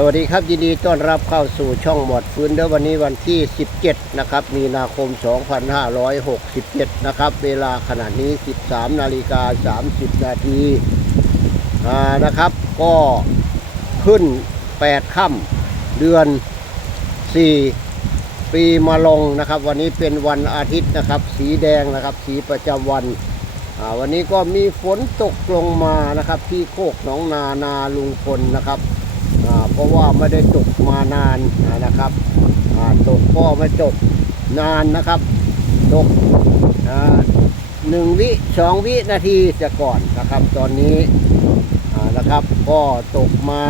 สวัสดีครับ ยินดีต้อนรับเข้าสู่ช่องหมดฟื้นเด้อวันนี้วันที่ 17 นะครับ มีนาคม 2567 นะครับ เวลาขณะนี้ 13 นาฬิกา 30 นาทีนะครับ ก็ขึ้น 8 ค่ำเดือน 4 ปีมาลงนะครับ วันนี้เป็นวันอาทิตย์นะครับ สีแดงนะครับ สีประจำวันวันนี้ก็มีฝนตกลงมานะครับ ที่โคกหนองนานาลุงพลนะครับ เพราะว่าไม่ได้ตกมานานนะครับอ่าตกก็ไม่ตกนานนะครับตกหนึ่งวิสองวินาทีจะก่อนนะครับ ตอนนี้นะครับก็ตกมา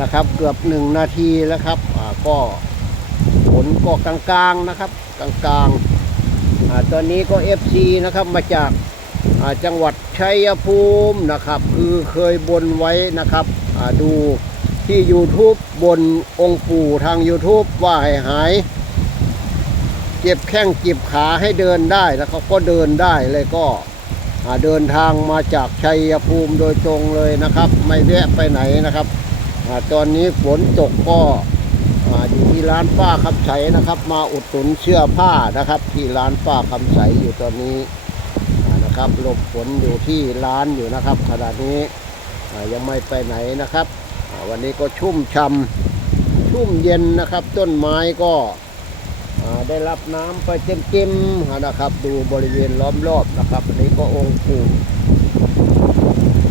นะครับเกือบหนึ่งนาทีแล้วครับก็ฝนก็กลางๆนะครับกลางๆตอนนี้ก็ FC นะครับมาจากจังหวัดชัยภูมินะครับ คือเคยบนไว้นะครับดู ที่ YouTube บนองค์ปู่ทาง YouTube ว่าให้หาย เจ็บแข้งเจ็บขาให้เดินได้แล้วเขาก็เดินได้เลยก็เดินทางมาจากชัยภูมิโดยตรงเลยนะครับ ไม่แวะไปไหนนะครับอตอนนี้ฝนตกก็อยู่ที่ร้านป้าคำใสนะครับ มาอุดหนุนเสื้อผ้านะครับ ที่ร้านป้าคำใสอยู่ตอนนี้นะครับหลบฝนอยู่ที่ร้านอยู่นะครับขณะนี้ยังไม่ไปไหนนะครับ วันนี้ก็ชุ่มช่ำชุ่มเย็นนะครับ ต้นไม้ก็ได้รับน้ำไปเต็มๆอ่านะครับ ดูบริเวณล้อมรอบนะครับอันนี้ก็องค์ปู่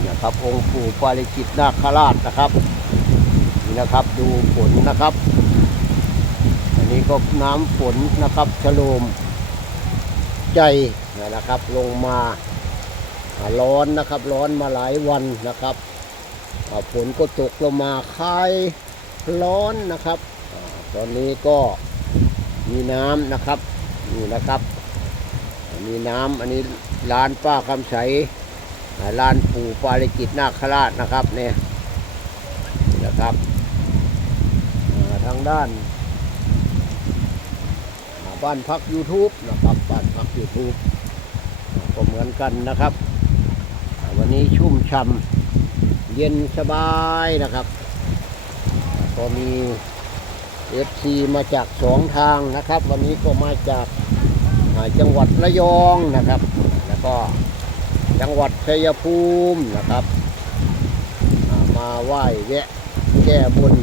นะครับองค์ปู่ปาริจิตนาคราชนะครับนี่นะครับดูฝนนะครับ อันนี้ก็น้ำฝนนะครับชโลมใจนะครับลงมาร้อนนะครับร้อนมาหลายวันนะครับ ฝนก็ตกลงมาคลายร้อนนะครับอตอนนี้ก็มีน้ำนะครับนี่นะครับ มีน้ำอันนี้ร้านป้าคำใสอ่านปู่ปาริจิตนาคราชนะครับเนี่ยนี่นะครับทางด้านบ้านพัก YouTube นะครับบ้านพัก YouTube ก็เหมือนกันนะครับ วันนี้ชุ่มช่ำ เย็นสบายนะครับ ก็มี FC มาจากสองทางนะครับ วันนี้ก็มาจากจังหวัดระยองนะครับ แล้วก็จังหวัดชัยภูมินะครับมาไหว้แวะแก้บน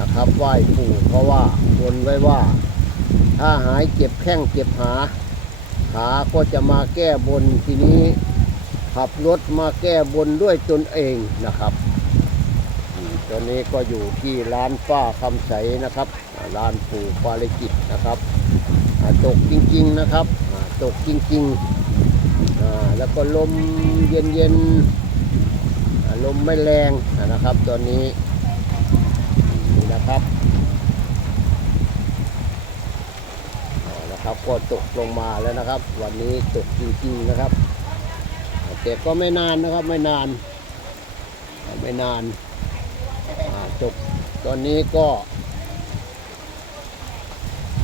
นะครับไหว้ปู่เพราะว่าบนไว้ว่า ถ้าหายเจ็บแข้งเจ็บขาขาก็จะมาแก้บนทีนี้ ขับรถมาแก้บนด้วยตนเองนะครับตอนนี้ก็อยู่ที่ร้านป้าคำใสนะครับร้านปู่ปาริจิตนะครับตกจริงๆนะครับตกจริงๆแล้วก็ลมเย็นๆลมไม่แรงนะครับตอนนี้นี่นะครับนะครับก็ตกลงมาแล้วนะครับ วันนี้ตกจริงๆนะครับ แต่ก็ไม่นานนะครับไม่นาน ไม่นานอ่าตอนนี้ก็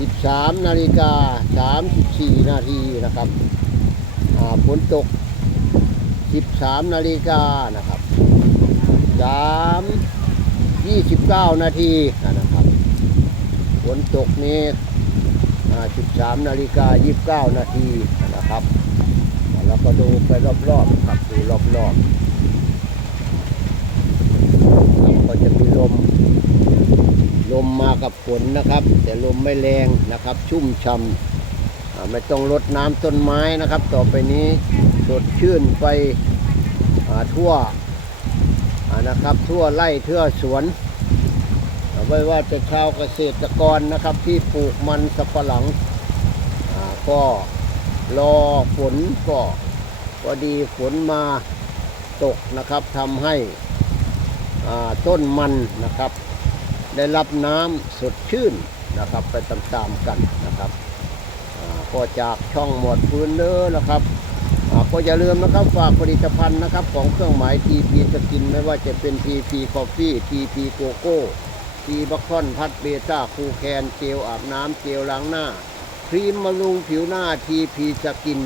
13 นาฬิกา 34 นาทีนะครับฝนตก 13 นาฬิกานะครับ 3 29 นาทีนะครับฝนตกนี้อ่า13 นาฬิกา 29 นาทีนะครับ แล้วก็ดูไปรอบๆครับดูรอบๆก็จะมีลม ลมมากับฝนนะครับ แต่ลมไม่แรงนะครับ ชุ่มช่ำอ่าไม่ต้องรดน้ำต้นไม้นะครับ ต่อไปนี้สดชื่นไปทั่วนะครับ ทั่วไร่ทั่วสวนไม่ว่าจะชาวเกษตรกรนะครับที่ปลูกมันสับปะหลังก็ รอฝนก็พอดีฝนมาตกนะครับทำให้ต้นมันนะครับ ได้รับน้ำสดชื่นนะครับ ไปตามๆกันนะครับก็จากช่องหมวดพื้นเด้อนะครับก็อย่าลืมนะครับฝากผลิตภัณฑ์นะครับของเครื่องหมาย TP สกินไม่ว่าจะเป็น TP Coffee TP Coco ทีบัคคอนพัดเบต้าคูแคนเจลอาบน้ำเจลล้างหน้า รีมบำรุงผิวหน้า TP สกิน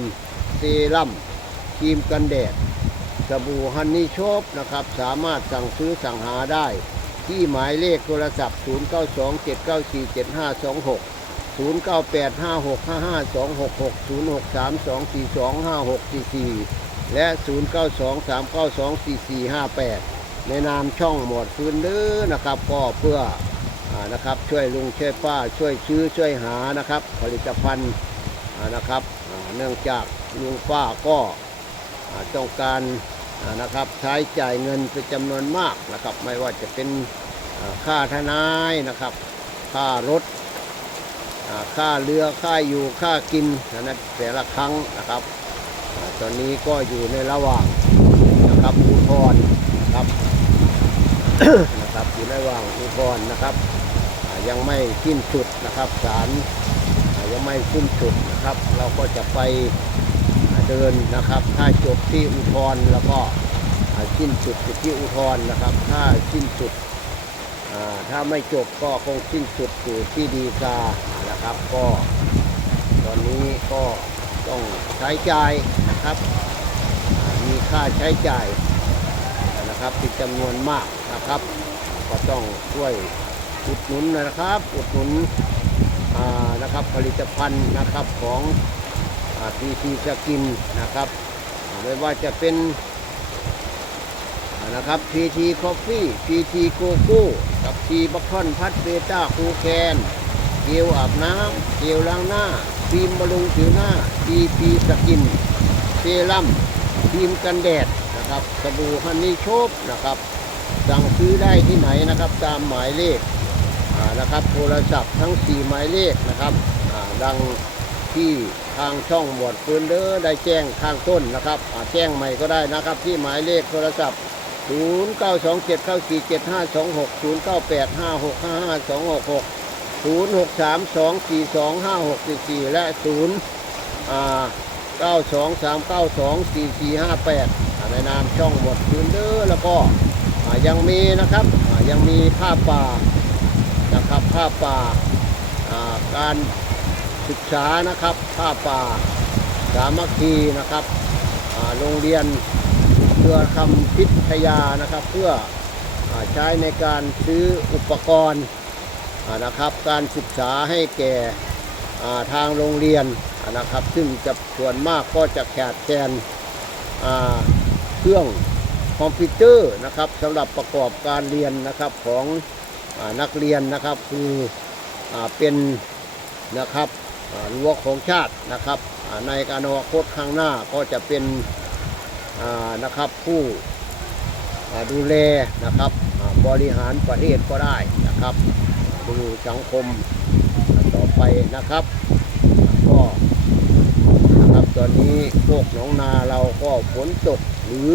เซรั่มครีมกันแดดสบู่ฮันนี่โชบนะครับ สามารถสั่งซื้อสั่งหาได้ ที่หมายเลขโทรศัพท์ 0927947526 0985655266 0632425644 และ 0923924458 ในนามช่องหมวดฟื้นเด้อนะครับ ก็เพื่อ นะครับ ช่วยลุงช่วยป้าช่วยซื้อช่วยหานะครับ ผลิตภัณฑ์นะครับเนื่องจากลุงป้าก็ต้องการนะครับใช้จ่ายเงินเป็นจำนวนมากนะครับ ไม่ว่าจะเป็นค่าทนายนะครับ ค่ารถค่าเรือค่าอยู่ค่ากินนะนแต่ละครั้งนะครับตอนนี้ก็อยู่ในระหว่างนะครับอุทธรณ์นะครับ นะครับอยู่ในระหว่างอุทธรณ์นะครับยังไม่สิ้นสุดนะครับศาลยังไม่สิ้นสุดนะครับ เราก็จะไปเดินนะครับ ถ้าจบที่อุทธรณ์แล้วก็อ่าสิ้นสุดที่อุทธรณ์นะครับ ถ้าสิ้นสุดถ้าไม่จบก็คงสิ้นสุดอยู่ที่ดีกานะครับ ก็ตอนนี้ก็ต้องใช้จ่ายนะครับ มีค่าใช้จ่ายนะครับเป็นจำนวนมาก นะครับก็ต้องช่วยอุดหนุนนะครับอุดหนุนนะครับผลิตภัณฑ์นะครับของพีซีสกินนะครับไม่ว่าจะเป็นนะครับ PT Coffee PT Coco กับ T บัคทอนพัดเบต้าคูแคนเกลอาบน้ำเกลล้างหน้าครีมบำรุงผิวหน้า TP สกินเซรั่มครีมกันแดดนะครับสบู่ฮันนี่โชบนะครับ สั่งซื้อได้ที่ไหนนะครับ ตามหมายเลขนะครับ โทรศัพท์ทั้ง 4 หมายเลขนะครับดังที่ทางช่องหมวดปืนเด้อได้แจ้งข้างต้นนะครับแจ้งใหม่ก็ได้นะครับ ที่หมายเลขโทรศัพท์ 0 9 2 7 9 4 7 5 2 6 0 9 8 5 6 5 5 2 6 6 0 6 3 2 4 2 5 6 4 4 และ0อ่า9 2 3 9 2 4 4 5 8อ่าในนามช่องหมดคืนเด้อแล้วก็ ยังมีนะครับยังมีผ้าป่านะครับผ้าป่าการศึกษานะครับผ้าป่าสามัคคีนะครับโรงเรียนเครือคำพิทยานะครับ เพื่ออใช้ในการซื้ออุปกรณ์นะครับ การศึกษาให้แก่ทางโรงเรียนนะครับ ซึ่งจะส่วนมากก็จะแขดแคลนเครื่อง คอมพิวเตอร์นะครับสำหรับประกอบการเรียนนะครับของอนักเรียนนะครับคืออเป็นนะครับรั้วของชาตินะครับอ่าในอนาคตข้างหน้าก็จะเป็นนะครับผู้ดูแลนะครับบริหารประเทศก็ได้นะครับดูสังคมต่อไปนะครับก็นะครับตอนนี้พวกหนองนาเราก็ฝนตกหรือ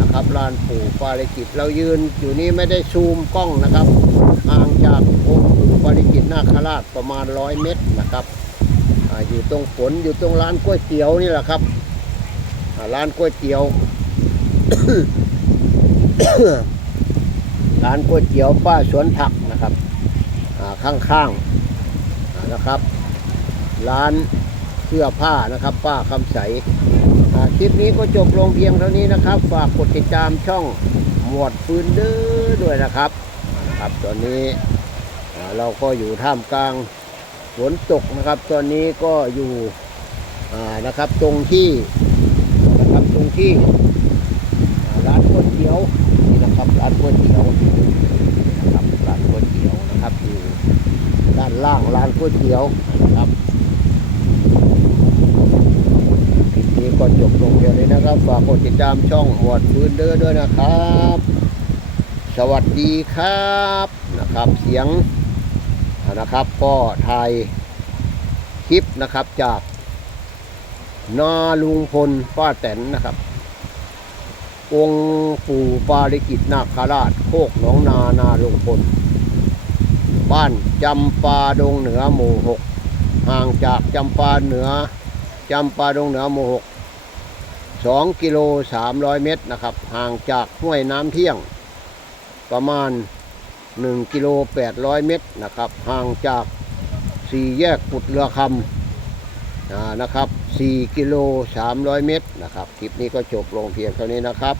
นะครับลานปู่ปาริกิตเรายืนอยู่นี่ไม่ได้ซูมกล้องนะครับห่างจากองค์ปู่ปาริกิตนาคราชประมาณร้อยเมตรนะครับออยู่ตรงฝนอยู่ตรงร้านก๋วยเตี๋ยวนี่แหละครับร้านก๋วยเตี๋ยวร้านก๋วยเตี๋ยวป้าสวนผักนะครับข้างๆนะครับ ร้านเสื้อผ้านะครับ ป้าคำใส คลิปนี้ก็จบลงเพียงเท่านี้นะครับ ฝากกดติดตามช่องหมวดฟืนเด้อด้วยนะครับ ครับตอนนี้เราก็อยู่ท่ามกลางฝนตกนะครับ ตอนนี้ก็อยู่นะครับตรงที่นะครับตรงที่ร้านก๋วยเตี๋ยวนี่นะครับร้านก๋วยเตี๋ยวนะครับร้านก๋วยเตี๋ยวนะครับอยู่ด้านล่างร้านก๋วยเตี๋ยวนะครับคลิปนี้ ก็จบลงเพียงนี้นะครับ ฝากกดติดตามช่องหมวดพื้นเด้อด้วยนะครับ สวัสดีครับนะครับ เสียงนะครับก็ถ่ายคลิปนะครับจากนาลุงพลป้าแตนนะครับ องค์ปู่ปาริกิตนาคราช โคกหนองนานาลุงพล บ้านจำปาดงเหนือหมู่หกห่างจากจำปาเหนือจำปาดงเหนือหมู่หก สองกิโลสามร้อยเมตรนะครับ ห่างจากห้วยน้ำเที่ยง ประมาณหนึ่งกิโลแปดร้อยเมตรนะครับ ห่างจากสี่แยกกุดเรือคำนะครับ4กิโล300 เมตรนะครับ คลิปนี้ก็จบลงเพียงเท่านี้นะครับ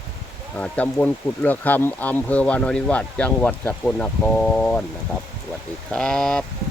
อ่าตำบลกุดเรือคำอำเภอวานอนนิวาสจังหวัดสกลนครนะครับสวัสดีครับ